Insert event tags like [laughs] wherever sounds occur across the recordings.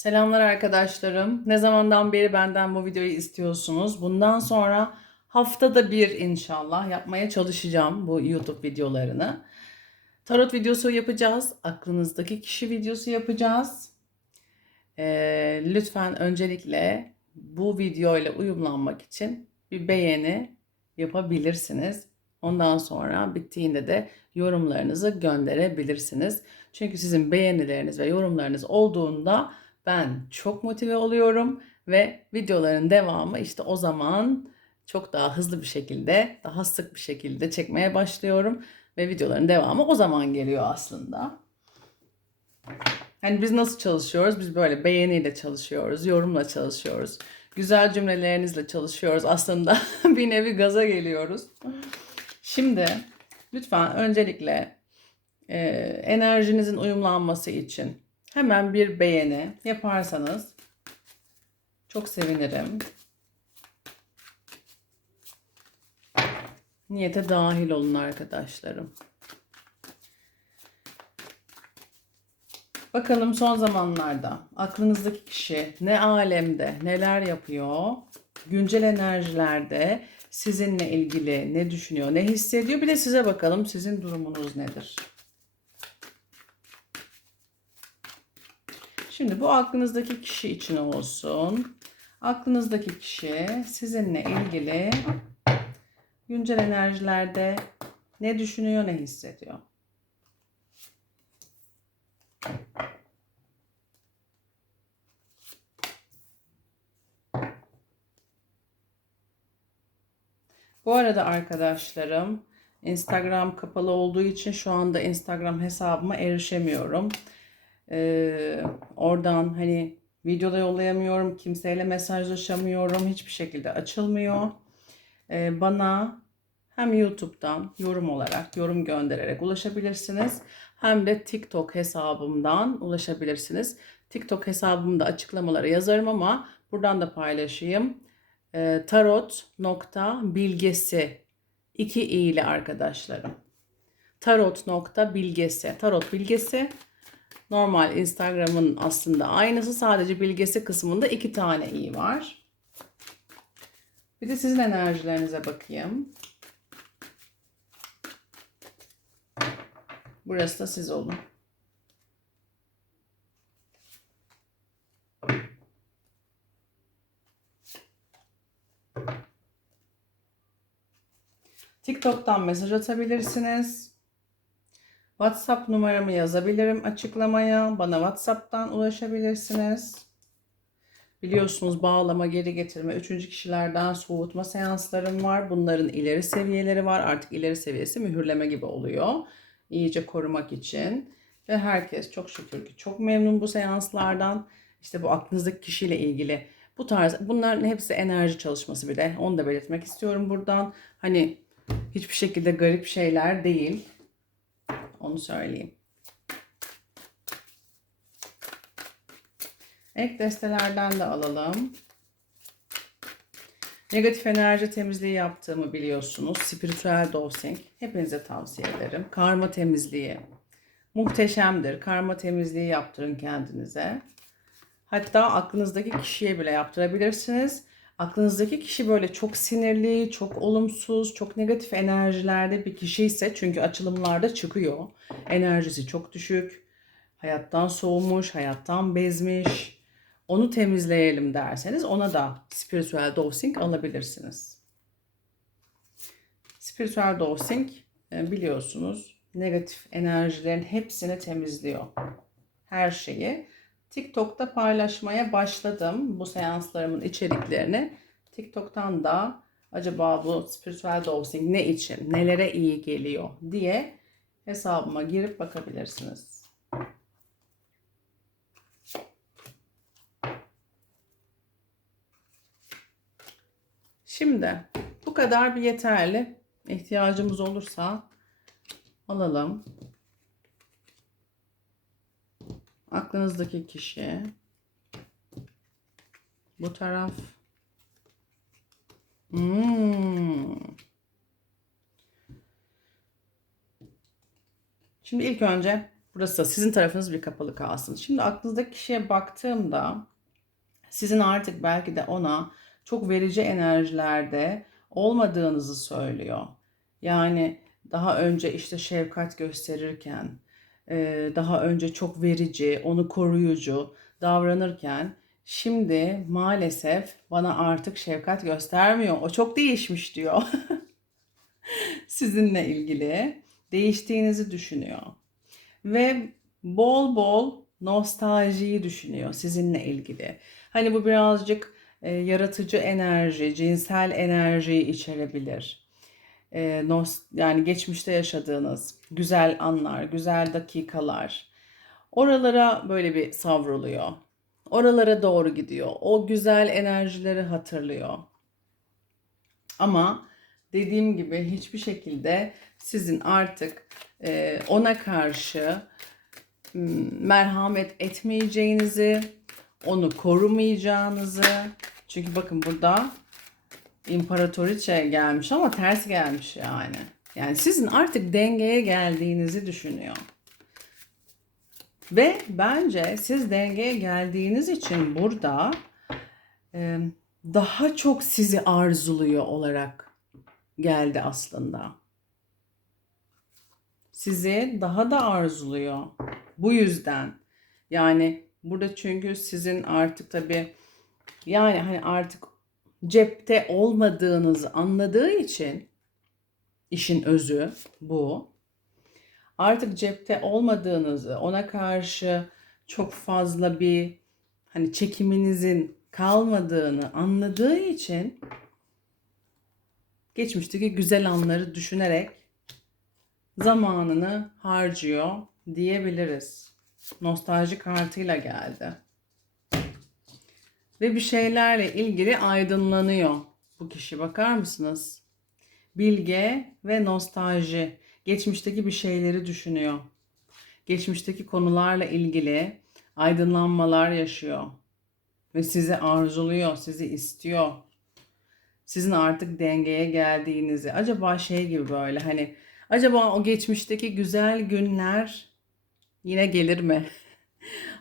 Selamlar arkadaşlarım. Ne zamandan beri benden bu videoyu istiyorsunuz? Bundan sonra haftada bir inşallah yapmaya çalışacağım bu YouTube videolarını. Tarot videosu yapacağız. Aklınızdaki kişi videosu yapacağız. Ee, lütfen öncelikle bu videoyla uyumlanmak için bir beğeni yapabilirsiniz. Ondan sonra bittiğinde de yorumlarınızı gönderebilirsiniz. Çünkü sizin beğenileriniz ve yorumlarınız olduğunda ben çok motive oluyorum ve videoların devamı işte o zaman çok daha hızlı bir şekilde, daha sık bir şekilde çekmeye başlıyorum ve videoların devamı o zaman geliyor aslında. Hani biz nasıl çalışıyoruz? Biz böyle beğeniyle çalışıyoruz, yorumla çalışıyoruz. Güzel cümlelerinizle çalışıyoruz. Aslında [laughs] bir nevi gaza geliyoruz. Şimdi lütfen öncelikle e, enerjinizin uyumlanması için hemen bir beğeni yaparsanız çok sevinirim. Niyete dahil olun arkadaşlarım. Bakalım son zamanlarda aklınızdaki kişi ne alemde, neler yapıyor? Güncel enerjilerde sizinle ilgili ne düşünüyor, ne hissediyor? Bir de size bakalım sizin durumunuz nedir? Şimdi bu aklınızdaki kişi için olsun. Aklınızdaki kişi sizinle ilgili güncel enerjilerde ne düşünüyor, ne hissediyor? Bu arada arkadaşlarım Instagram kapalı olduğu için şu anda Instagram hesabıma erişemiyorum. Ee, oradan hani videoda yollayamıyorum, kimseyle mesajlaşamıyorum, hiçbir şekilde açılmıyor. Ee, bana hem YouTube'dan yorum olarak, yorum göndererek ulaşabilirsiniz. Hem de TikTok hesabımdan ulaşabilirsiniz. TikTok hesabımda açıklamalara yazarım ama buradan da paylaşayım. Ee, tarot nokta bilgesi iki i ile arkadaşlarım. Tarot nokta bilgesi. Tarot bilgesi normal Instagram'ın aslında aynısı sadece bilgesi kısmında iki tane i var. Bir de sizin enerjilerinize bakayım. Burası da siz olun. TikTok'tan mesaj atabilirsiniz. WhatsApp numaramı yazabilirim açıklamaya. Bana WhatsApp'tan ulaşabilirsiniz. Biliyorsunuz bağlama, geri getirme, üçüncü kişilerden soğutma seanslarım var. Bunların ileri seviyeleri var. Artık ileri seviyesi mühürleme gibi oluyor. İyice korumak için. Ve herkes çok şükür ki çok memnun bu seanslardan. İşte bu aklınızdaki kişiyle ilgili bu tarz bunların hepsi enerji çalışması bir de. Onu da belirtmek istiyorum buradan. Hani hiçbir şekilde garip şeyler değil. Onu söyleyeyim. Ek destelerden de alalım. Negatif enerji temizliği yaptığımı biliyorsunuz. Spiritüel dosing. Hepinize tavsiye ederim. Karma temizliği. Muhteşemdir. Karma temizliği yaptırın kendinize. Hatta aklınızdaki kişiye bile yaptırabilirsiniz. Aklınızdaki kişi böyle çok sinirli, çok olumsuz, çok negatif enerjilerde bir kişi ise çünkü açılımlarda çıkıyor. Enerjisi çok düşük, hayattan soğumuş, hayattan bezmiş. Onu temizleyelim derseniz ona da spiritüel dosing alabilirsiniz. Spiritüel dosing e, biliyorsunuz negatif enerjilerin hepsini temizliyor. Her şeyi. TikTok'ta paylaşmaya başladım bu seanslarımın içeriklerini. TikTok'tan da acaba bu spiritüel dosing ne için, nelere iyi geliyor diye hesabıma girip bakabilirsiniz. Şimdi bu kadar bir yeterli. İhtiyacımız olursa alalım. Aklınızdaki kişi. Bu taraf. Hmm. Şimdi ilk önce Burası da sizin tarafınız bir kapalı kalsın. Şimdi aklınızdaki kişiye baktığımda sizin artık belki de ona çok verici enerjilerde olmadığınızı söylüyor. Yani daha önce işte şefkat gösterirken, daha önce çok verici, onu koruyucu davranırken şimdi maalesef bana artık şefkat göstermiyor. O çok değişmiş diyor. [laughs] Sizinle ilgili değiştiğinizi düşünüyor. Ve bol bol nostaljiyi düşünüyor sizinle ilgili. Hani bu birazcık e, yaratıcı enerji, cinsel enerjiyi içerebilir. E, nos, yani geçmişte yaşadığınız güzel anlar, güzel dakikalar. Oralara böyle bir savruluyor. Oralara doğru gidiyor. O güzel enerjileri hatırlıyor. Ama dediğim gibi hiçbir şekilde sizin artık e, ona karşı merhamet etmeyeceğinizi, onu korumayacağınızı. Çünkü bakın burada imparatoriçe gelmiş ama ters gelmiş yani. Yani sizin artık dengeye geldiğinizi düşünüyor. Ve bence siz dengeye geldiğiniz için burada e, daha çok sizi arzuluyor olarak geldi aslında. Sizi daha da arzuluyor. Bu yüzden yani burada çünkü sizin artık tabii yani hani artık cepte olmadığınızı anladığı için işin özü bu. Artık cepte olmadığınızı, ona karşı çok fazla bir hani çekiminizin kalmadığını anladığı için geçmişteki güzel anları düşünerek zamanını harcıyor diyebiliriz. Nostalji kartıyla geldi. Ve bir şeylerle ilgili aydınlanıyor bu kişi. Bakar mısınız? Bilge ve nostalji. Geçmişteki bir şeyleri düşünüyor. Geçmişteki konularla ilgili aydınlanmalar yaşıyor. Ve sizi arzuluyor, sizi istiyor. Sizin artık dengeye geldiğinizi. Acaba şey gibi böyle hani acaba o geçmişteki güzel günler yine gelir mi? [laughs]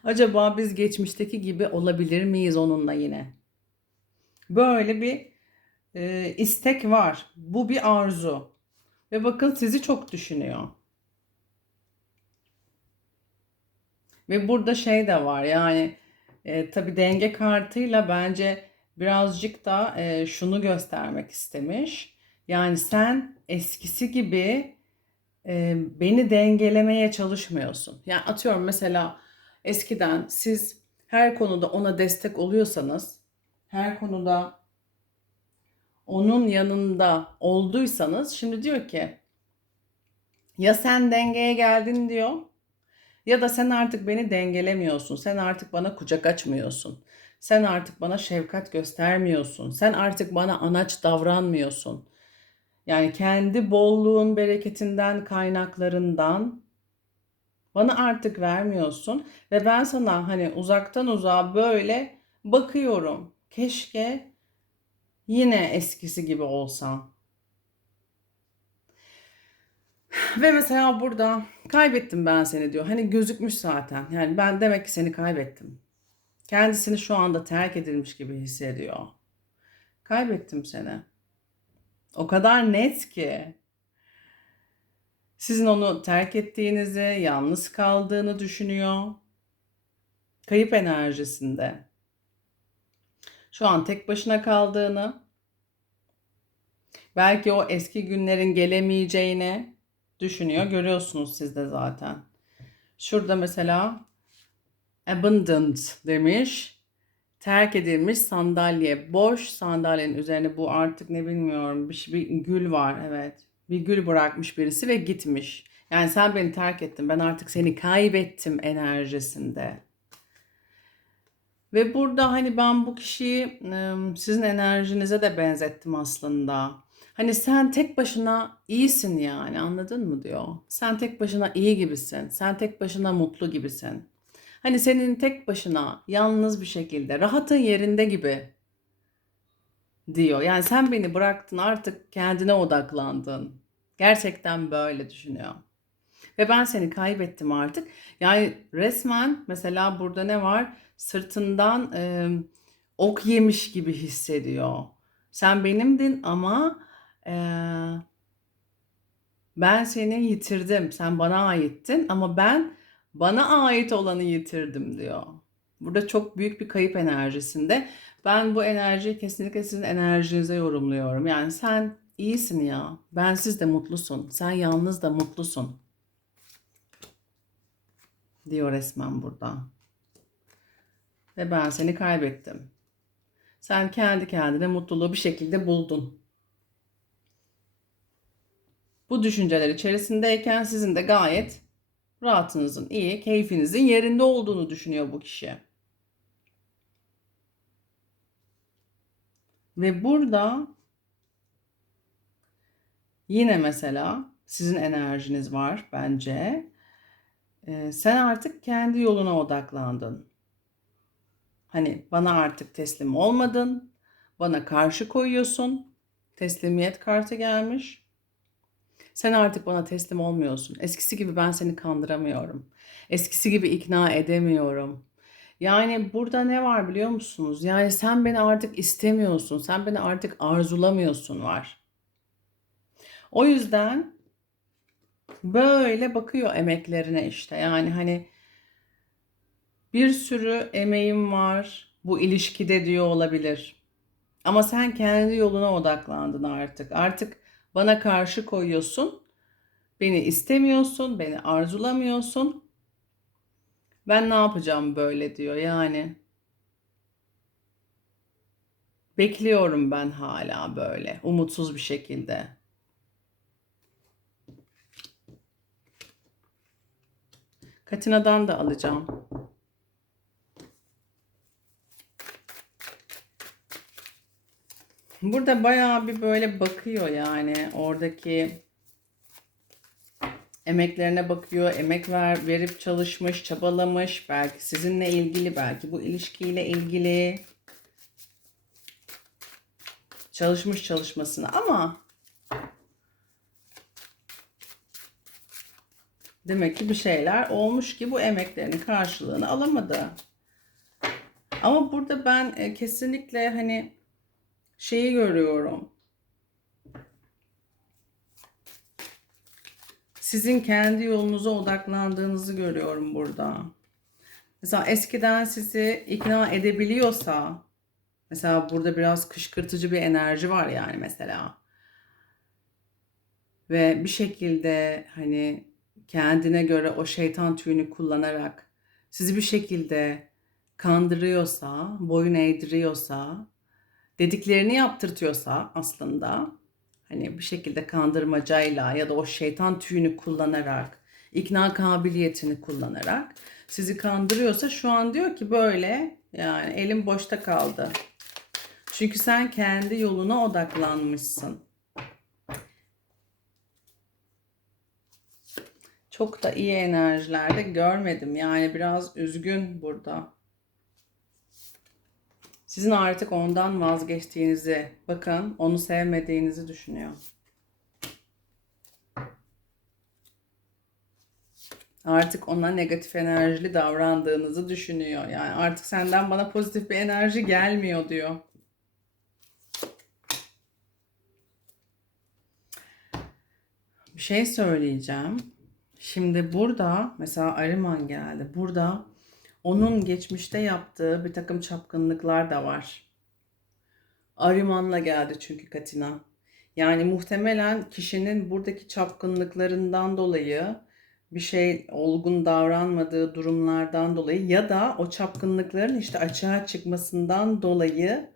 Acaba biz geçmişteki gibi olabilir miyiz onunla yine? Böyle bir e, istek var. Bu bir arzu. Ve bakın sizi çok düşünüyor. Ve burada şey de var yani e, tabii denge kartıyla bence birazcık da e, şunu göstermek istemiş. Yani sen eskisi gibi e, beni dengelemeye çalışmıyorsun. Yani atıyorum mesela eskiden siz her konuda ona destek oluyorsanız, her konuda onun yanında olduysanız şimdi diyor ki ya sen dengeye geldin diyor ya da sen artık beni dengelemiyorsun. Sen artık bana kucak açmıyorsun. Sen artık bana şefkat göstermiyorsun. Sen artık bana anaç davranmıyorsun. Yani kendi bolluğun bereketinden, kaynaklarından bana artık vermiyorsun ve ben sana hani uzaktan uzağa böyle bakıyorum. Keşke yine eskisi gibi olsan. [sighs] Ve mesela burada kaybettim ben seni diyor. Hani gözükmüş zaten. Yani ben demek ki seni kaybettim. Kendisini şu anda terk edilmiş gibi hissediyor. Kaybettim seni. O kadar net ki. Sizin onu terk ettiğinizi, yalnız kaldığını düşünüyor. Kayıp enerjisinde. Şu an tek başına kaldığını, belki o eski günlerin gelemeyeceğini düşünüyor. Görüyorsunuz siz de zaten. Şurada mesela abundant demiş. Terk edilmiş sandalye. Boş sandalyenin üzerine bu artık ne bilmiyorum bir, şey- bir gül var evet. Bir gül bırakmış birisi ve gitmiş. Yani sen beni terk ettin. Ben artık seni kaybettim enerjisinde. Ve burada hani ben bu kişiyi ım, sizin enerjinize de benzettim aslında. Hani sen tek başına iyisin yani anladın mı diyor. Sen tek başına iyi gibisin. Sen tek başına mutlu gibisin. Hani senin tek başına yalnız bir şekilde rahatın yerinde gibi diyor. Yani sen beni bıraktın artık kendine odaklandın. Gerçekten böyle düşünüyor. Ve ben seni kaybettim artık. Yani resmen mesela burada ne var? Sırtından e, ok yemiş gibi hissediyor. Sen benimdin ama e, ben seni yitirdim. Sen bana aittin ama ben bana ait olanı yitirdim diyor. Burada çok büyük bir kayıp enerjisinde. Ben bu enerjiyi kesinlikle sizin enerjinize yorumluyorum. Yani sen iyisin ya. Bensiz de mutlusun. Sen yalnız da mutlusun. Diyor resmen burada. Ve ben seni kaybettim. Sen kendi kendine mutluluğu bir şekilde buldun. Bu düşünceler içerisindeyken sizin de gayet rahatınızın iyi, keyfinizin yerinde olduğunu düşünüyor bu kişi. Ve burada yine mesela sizin enerjiniz var bence. Ee, sen artık kendi yoluna odaklandın. Hani bana artık teslim olmadın. Bana karşı koyuyorsun. Teslimiyet kartı gelmiş. Sen artık bana teslim olmuyorsun. Eskisi gibi ben seni kandıramıyorum. Eskisi gibi ikna edemiyorum. Yani burada ne var biliyor musunuz? Yani sen beni artık istemiyorsun. Sen beni artık arzulamıyorsun var. O yüzden böyle bakıyor emeklerine işte. Yani hani bir sürü emeğim var bu ilişkide diyor olabilir. Ama sen kendi yoluna odaklandın artık. Artık bana karşı koyuyorsun. Beni istemiyorsun, beni arzulamıyorsun. Ben ne yapacağım böyle diyor yani. Bekliyorum ben hala böyle umutsuz bir şekilde. Katina'dan da alacağım. Burada bayağı bir böyle bakıyor yani oradaki emeklerine bakıyor. Emek ver, verip çalışmış, çabalamış. Belki sizinle ilgili, belki bu ilişkiyle ilgili. Çalışmış çalışmasını ama demek ki bir şeyler olmuş ki bu emeklerinin karşılığını alamadı. Ama burada ben e, kesinlikle hani şeyi görüyorum. Sizin kendi yolunuza odaklandığınızı görüyorum burada. Mesela eskiden sizi ikna edebiliyorsa mesela burada biraz kışkırtıcı bir enerji var yani mesela. Ve bir şekilde hani kendine göre o şeytan tüyünü kullanarak sizi bir şekilde kandırıyorsa, boyun eğdiriyorsa dediklerini yaptırtıyorsa aslında hani bir şekilde kandırmacayla ya da o şeytan tüyünü kullanarak, ikna kabiliyetini kullanarak sizi kandırıyorsa şu an diyor ki böyle yani elim boşta kaldı. Çünkü sen kendi yoluna odaklanmışsın. Çok da iyi enerjilerde görmedim. Yani biraz üzgün burada. Sizin artık ondan vazgeçtiğinizi, bakın onu sevmediğinizi düşünüyor. Artık ona negatif enerjili davrandığınızı düşünüyor. Yani artık senden bana pozitif bir enerji gelmiyor diyor. Bir şey söyleyeceğim. Şimdi burada mesela Ariman geldi. Burada onun geçmişte yaptığı bir takım çapkınlıklar da var. Ariman'la geldi çünkü Katina. Yani muhtemelen kişinin buradaki çapkınlıklarından dolayı bir şey olgun davranmadığı durumlardan dolayı ya da o çapkınlıkların işte açığa çıkmasından dolayı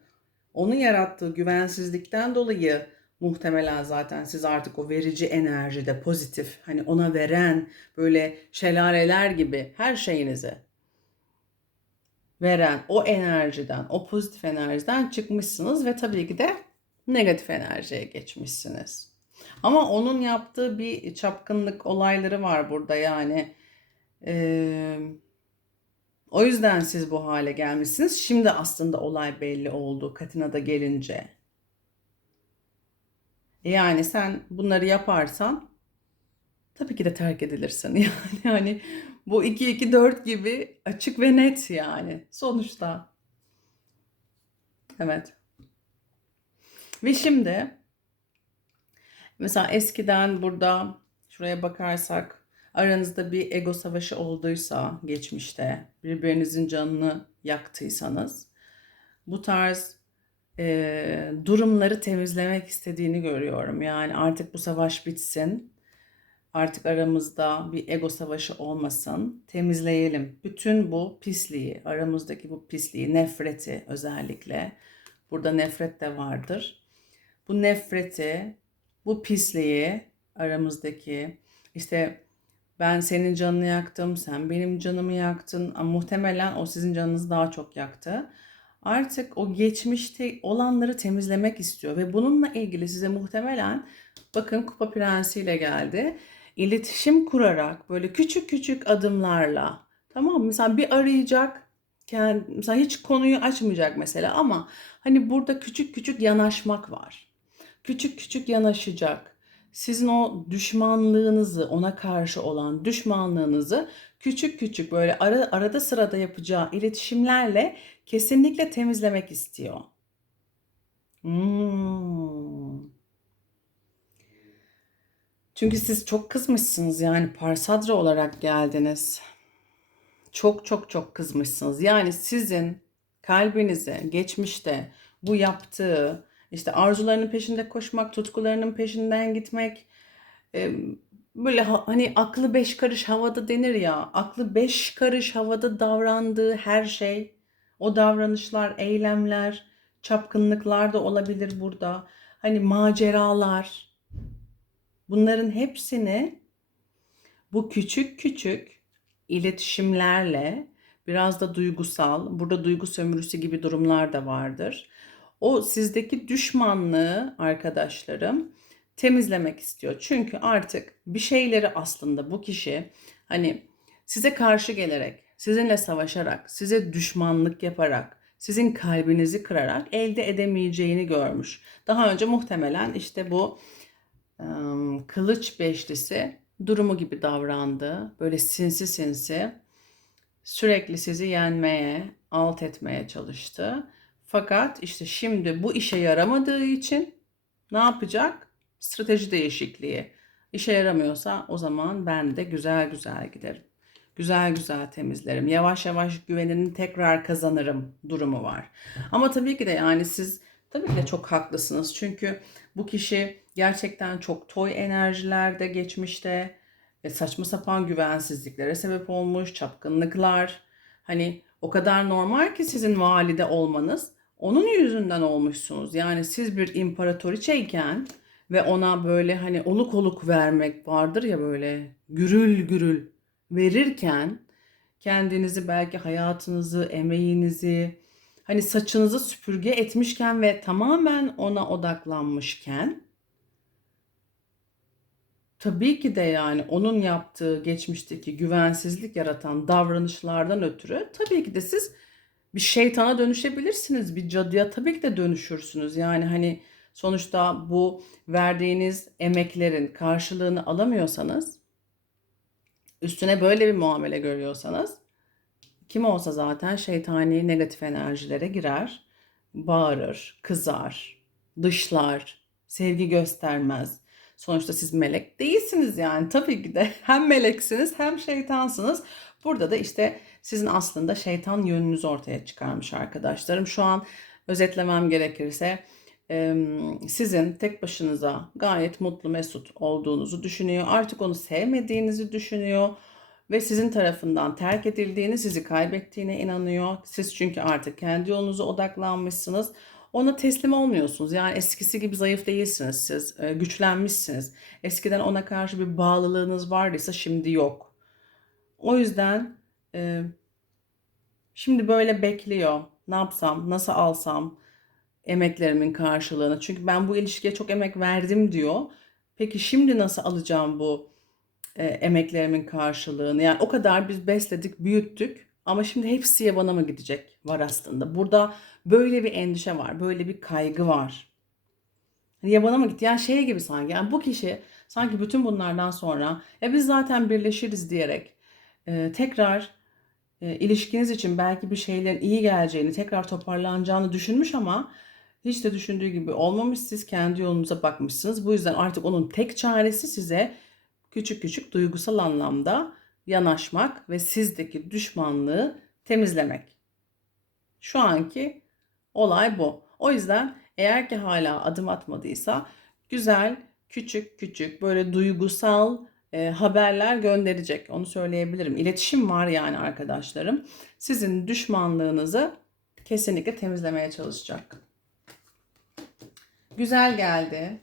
onu yarattığı güvensizlikten dolayı muhtemelen zaten siz artık o verici enerjide pozitif hani ona veren böyle şelaleler gibi her şeyinizi veren o enerjiden, o pozitif enerjiden çıkmışsınız ve tabii ki de negatif enerjiye geçmişsiniz. Ama onun yaptığı bir çapkınlık olayları var burada yani. Ee, o yüzden siz bu hale gelmişsiniz. Şimdi aslında olay belli oldu Katina'da gelince. Yani sen bunları yaparsan tabii ki de terk edilirsin. [laughs] Yani hani bu 2-2-4 gibi açık ve net yani sonuçta. Evet. Ve şimdi mesela eskiden burada şuraya bakarsak aranızda bir ego savaşı olduysa geçmişte birbirinizin canını yaktıysanız bu tarz e, durumları temizlemek istediğini görüyorum. Yani artık bu savaş bitsin. Artık aramızda bir ego savaşı olmasın. Temizleyelim. Bütün bu pisliği, aramızdaki bu pisliği, nefreti özellikle. Burada nefret de vardır. Bu nefreti, bu pisliği aramızdaki işte ben senin canını yaktım, sen benim canımı yaktın. Ama muhtemelen o sizin canınızı daha çok yaktı. Artık o geçmişte olanları temizlemek istiyor ve bununla ilgili size muhtemelen bakın Kupa Prensi ile geldi. İletişim kurarak böyle küçük küçük adımlarla tamam mı? Mesela bir arayacak kendi, mesela hiç konuyu açmayacak mesela ama hani burada küçük küçük yanaşmak var. Küçük küçük yanaşacak. Sizin o düşmanlığınızı, ona karşı olan düşmanlığınızı küçük küçük böyle ara, arada sırada yapacağı iletişimlerle kesinlikle temizlemek istiyor. Hmm. Çünkü siz çok kızmışsınız yani parsadra olarak geldiniz. Çok çok çok kızmışsınız. Yani sizin kalbinize geçmişte bu yaptığı işte arzularının peşinde koşmak, tutkularının peşinden gitmek böyle ha- hani aklı beş karış havada denir ya. Aklı beş karış havada davrandığı her şey, o davranışlar, eylemler, çapkınlıklar da olabilir burada. Hani maceralar. Bunların hepsini bu küçük küçük iletişimlerle biraz da duygusal, burada duygu sömürüsü gibi durumlar da vardır. O sizdeki düşmanlığı arkadaşlarım temizlemek istiyor. Çünkü artık bir şeyleri aslında bu kişi hani size karşı gelerek, sizinle savaşarak, size düşmanlık yaparak, sizin kalbinizi kırarak elde edemeyeceğini görmüş. Daha önce muhtemelen işte bu ım, kılıç beşlisi durumu gibi davrandı. Böyle sinsi sinsi sürekli sizi yenmeye, alt etmeye çalıştı. Fakat işte şimdi bu işe yaramadığı için ne yapacak? Strateji değişikliği. İşe yaramıyorsa o zaman ben de güzel güzel giderim. Güzel güzel temizlerim. Yavaş yavaş güvenini tekrar kazanırım durumu var. Ama tabii ki de yani siz tabii ki de çok haklısınız. Çünkü bu kişi gerçekten çok toy enerjilerde geçmişte ve saçma sapan güvensizliklere sebep olmuş, çapkınlıklar. Hani o kadar normal ki sizin valide olmanız. Onun yüzünden olmuşsunuz. Yani siz bir imparatoriçeyken ve ona böyle hani oluk oluk vermek vardır ya böyle gürül gürül verirken kendinizi belki hayatınızı, emeğinizi, hani saçınızı süpürge etmişken ve tamamen ona odaklanmışken tabii ki de yani onun yaptığı geçmişteki güvensizlik yaratan davranışlardan ötürü tabii ki de siz bir şeytana dönüşebilirsiniz. Bir cadıya tabii ki de dönüşürsünüz. Yani hani sonuçta bu verdiğiniz emeklerin karşılığını alamıyorsanız üstüne böyle bir muamele görüyorsanız kim olsa zaten şeytani negatif enerjilere girer, bağırır, kızar, dışlar, sevgi göstermez. Sonuçta siz melek değilsiniz yani. Tabii ki de [laughs] hem meleksiniz hem şeytansınız. Burada da işte sizin aslında şeytan yönünüzü ortaya çıkarmış arkadaşlarım. Şu an özetlemem gerekirse sizin tek başınıza gayet mutlu mesut olduğunuzu düşünüyor. Artık onu sevmediğinizi düşünüyor ve sizin tarafından terk edildiğini, sizi kaybettiğine inanıyor. Siz çünkü artık kendi yolunuza odaklanmışsınız. Ona teslim olmuyorsunuz. Yani eskisi gibi zayıf değilsiniz siz. Güçlenmişsiniz. Eskiden ona karşı bir bağlılığınız vardıysa şimdi yok. O yüzden şimdi böyle bekliyor. Ne yapsam, nasıl alsam emeklerimin karşılığını. Çünkü ben bu ilişkiye çok emek verdim diyor. Peki şimdi nasıl alacağım bu e, emeklerimin karşılığını? Yani o kadar biz besledik, büyüttük ama şimdi hepsi bana mı gidecek var aslında. Burada böyle bir endişe var, böyle bir kaygı var. Hani yabana mı gitti? Yani şey gibi sanki. Yani bu kişi Sanki bütün bunlardan sonra ya biz zaten birleşiriz diyerek e, tekrar e, ilişkiniz için belki bir şeylerin iyi geleceğini, tekrar toparlanacağını düşünmüş ama hiç de düşündüğü gibi olmamış. Siz kendi yolunuza bakmışsınız. Bu yüzden artık onun tek çaresi size küçük küçük duygusal anlamda yanaşmak ve sizdeki düşmanlığı temizlemek. Şu anki olay bu. O yüzden eğer ki hala adım atmadıysa güzel, küçük küçük böyle duygusal e, haberler gönderecek. Onu söyleyebilirim. İletişim var yani arkadaşlarım. Sizin düşmanlığınızı kesinlikle temizlemeye çalışacak. Güzel geldi.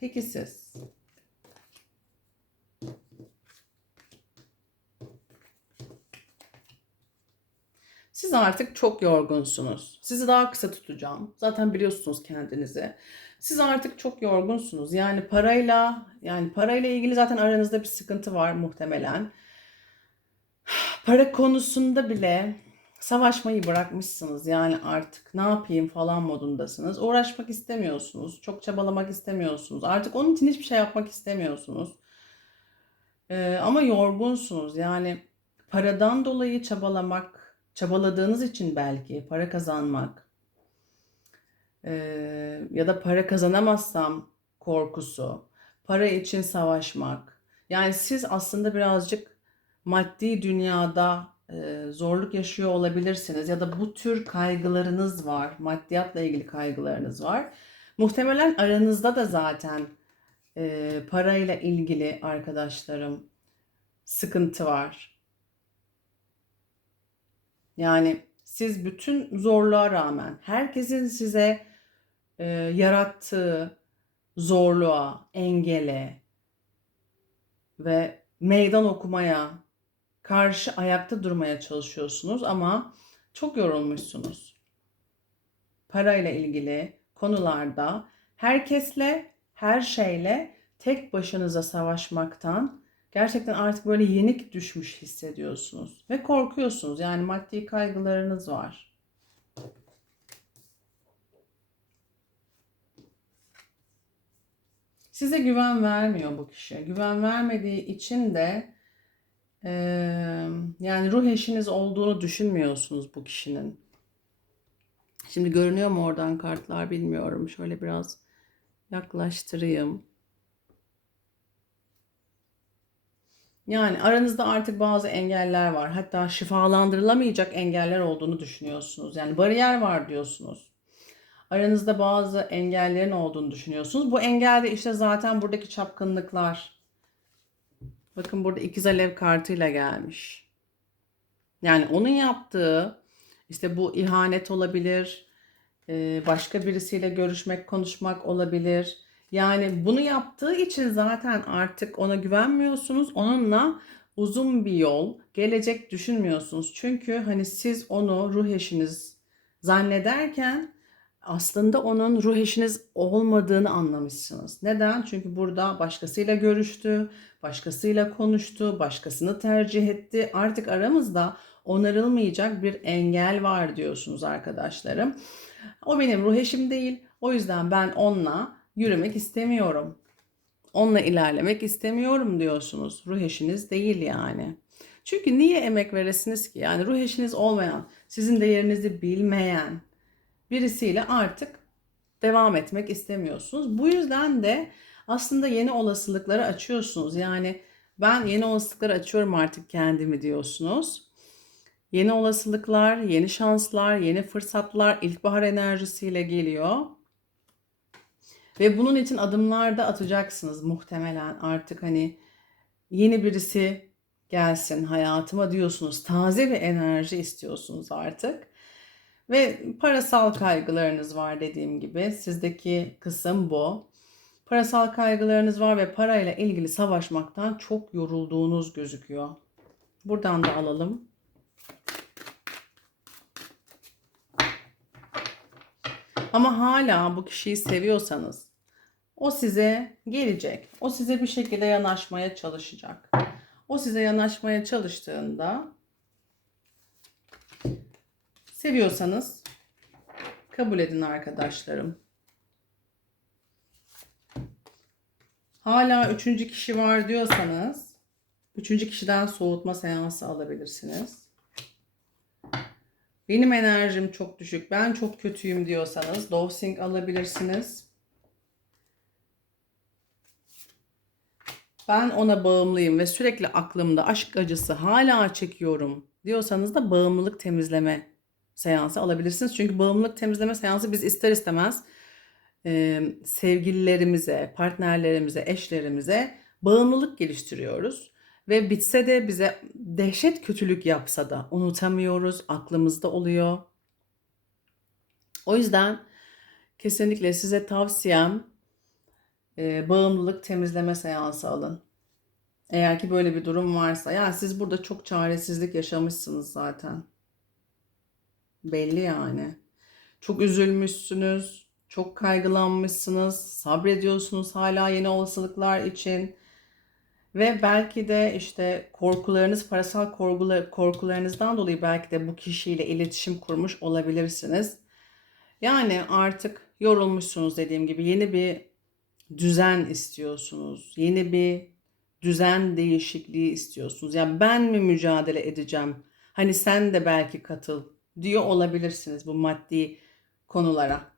Peki siz? Siz artık çok yorgunsunuz. Sizi daha kısa tutacağım. Zaten biliyorsunuz kendinizi. Siz artık çok yorgunsunuz. Yani parayla, yani parayla ilgili zaten aranızda bir sıkıntı var muhtemelen. [sighs] Para konusunda bile savaşmayı bırakmışsınız. Yani artık ne yapayım falan modundasınız. Uğraşmak istemiyorsunuz. Çok çabalamak istemiyorsunuz. Artık onun için hiçbir şey yapmak istemiyorsunuz. Ee, ama yorgunsunuz. Yani paradan dolayı çabalamak, çabaladığınız için belki para kazanmak ee, ya da para kazanamazsam korkusu, para için savaşmak. Yani siz aslında birazcık maddi dünyada zorluk yaşıyor olabilirsiniz ya da bu tür kaygılarınız var, maddiyatla ilgili kaygılarınız var. Muhtemelen aranızda da zaten e, parayla ilgili arkadaşlarım sıkıntı var. Yani siz bütün zorluğa rağmen herkesin size e, yarattığı zorluğa, engele ve meydan okumaya karşı ayakta durmaya çalışıyorsunuz ama çok yorulmuşsunuz. Parayla ilgili konularda herkesle, her şeyle tek başınıza savaşmaktan gerçekten artık böyle yenik düşmüş hissediyorsunuz ve korkuyorsunuz. Yani maddi kaygılarınız var. Size güven vermiyor bu kişi. Güven vermediği için de eee, yani ruh eşiniz olduğunu düşünmüyorsunuz bu kişinin. Şimdi görünüyor mu oradan kartlar bilmiyorum. Şöyle biraz yaklaştırayım. Yani aranızda artık bazı engeller var. Hatta şifalandırılamayacak engeller olduğunu düşünüyorsunuz. Yani bariyer var diyorsunuz. Aranızda bazı engellerin olduğunu düşünüyorsunuz. Bu engel de işte zaten buradaki çapkınlıklar. Bakın burada ikiz alev kartıyla gelmiş. Yani onun yaptığı işte bu ihanet olabilir. e, Başka birisiyle görüşmek, konuşmak olabilir. Yani bunu yaptığı için zaten artık ona güvenmiyorsunuz. Onunla uzun bir yol, gelecek düşünmüyorsunuz. Çünkü hani siz onu ruh eşiniz zannederken aslında onun ruh eşiniz olmadığını anlamışsınız. Neden? Çünkü burada başkasıyla görüştü, başkasıyla konuştu, başkasını tercih etti. Artık aramızda onarılmayacak bir engel var diyorsunuz arkadaşlarım. O benim ruh eşim değil. O yüzden ben onunla yürümek istemiyorum. Onunla ilerlemek istemiyorum diyorsunuz. Ruh eşiniz değil yani. Çünkü niye emek veresiniz ki? Yani ruh eşiniz olmayan, sizin değerinizi bilmeyen birisiyle artık devam etmek istemiyorsunuz. Bu yüzden de aslında yeni olasılıkları açıyorsunuz. Yani ben yeni olasılıkları açıyorum artık kendimi diyorsunuz. Yeni olasılıklar, yeni şanslar, yeni fırsatlar ilkbahar enerjisiyle geliyor. Ve bunun için adımlar da atacaksınız muhtemelen artık hani yeni birisi gelsin hayatıma diyorsunuz. Taze bir enerji istiyorsunuz artık. Ve parasal kaygılarınız var dediğim gibi. Sizdeki kısım bu. Parasal kaygılarınız var ve parayla ilgili savaşmaktan çok yorulduğunuz gözüküyor. Buradan da alalım. Ama hala bu kişiyi seviyorsanız o size gelecek. O size bir şekilde yanaşmaya çalışacak. O size yanaşmaya çalıştığında seviyorsanız kabul edin arkadaşlarım. Hala üçüncü kişi var diyorsanız üçüncü kişiden soğutma seansı alabilirsiniz. Benim enerjim çok düşük, ben çok kötüyüm diyorsanız dosing alabilirsiniz. Ben ona bağımlıyım ve sürekli aklımda aşk acısı hala çekiyorum diyorsanız da bağımlılık temizleme seansı alabilirsiniz. Çünkü bağımlılık temizleme seansı biz ister istemez e, sevgililerimize, partnerlerimize, eşlerimize bağımlılık geliştiriyoruz. Ve bitse de bize dehşet kötülük yapsa da unutamıyoruz, aklımızda oluyor. O yüzden kesinlikle size tavsiyem e, bağımlılık temizleme seansı alın. Eğer ki böyle bir durum varsa. Yani siz burada çok çaresizlik yaşamışsınız zaten. Belli yani. Çok üzülmüşsünüz, çok kaygılanmışsınız, sabrediyorsunuz hala yeni olasılıklar için. Ve belki de işte korkularınız, parasal korkular, korkularınızdan dolayı belki de bu kişiyle iletişim kurmuş olabilirsiniz. Yani artık yorulmuşsunuz dediğim gibi yeni bir düzen istiyorsunuz. Yeni bir düzen değişikliği istiyorsunuz. Yani ben mi mücadele edeceğim? Hani sen de belki katıl diyor olabilirsiniz bu maddi konulara.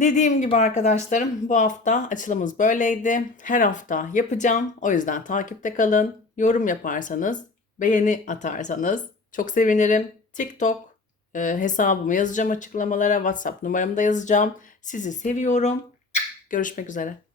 Dediğim gibi arkadaşlarım bu hafta açılımımız böyleydi. Her hafta yapacağım. O yüzden takipte kalın. Yorum yaparsanız, beğeni atarsanız çok sevinirim. TikTok e, hesabımı yazacağım açıklamalara. WhatsApp numaramı da yazacağım. Sizi seviyorum. Görüşmek üzere.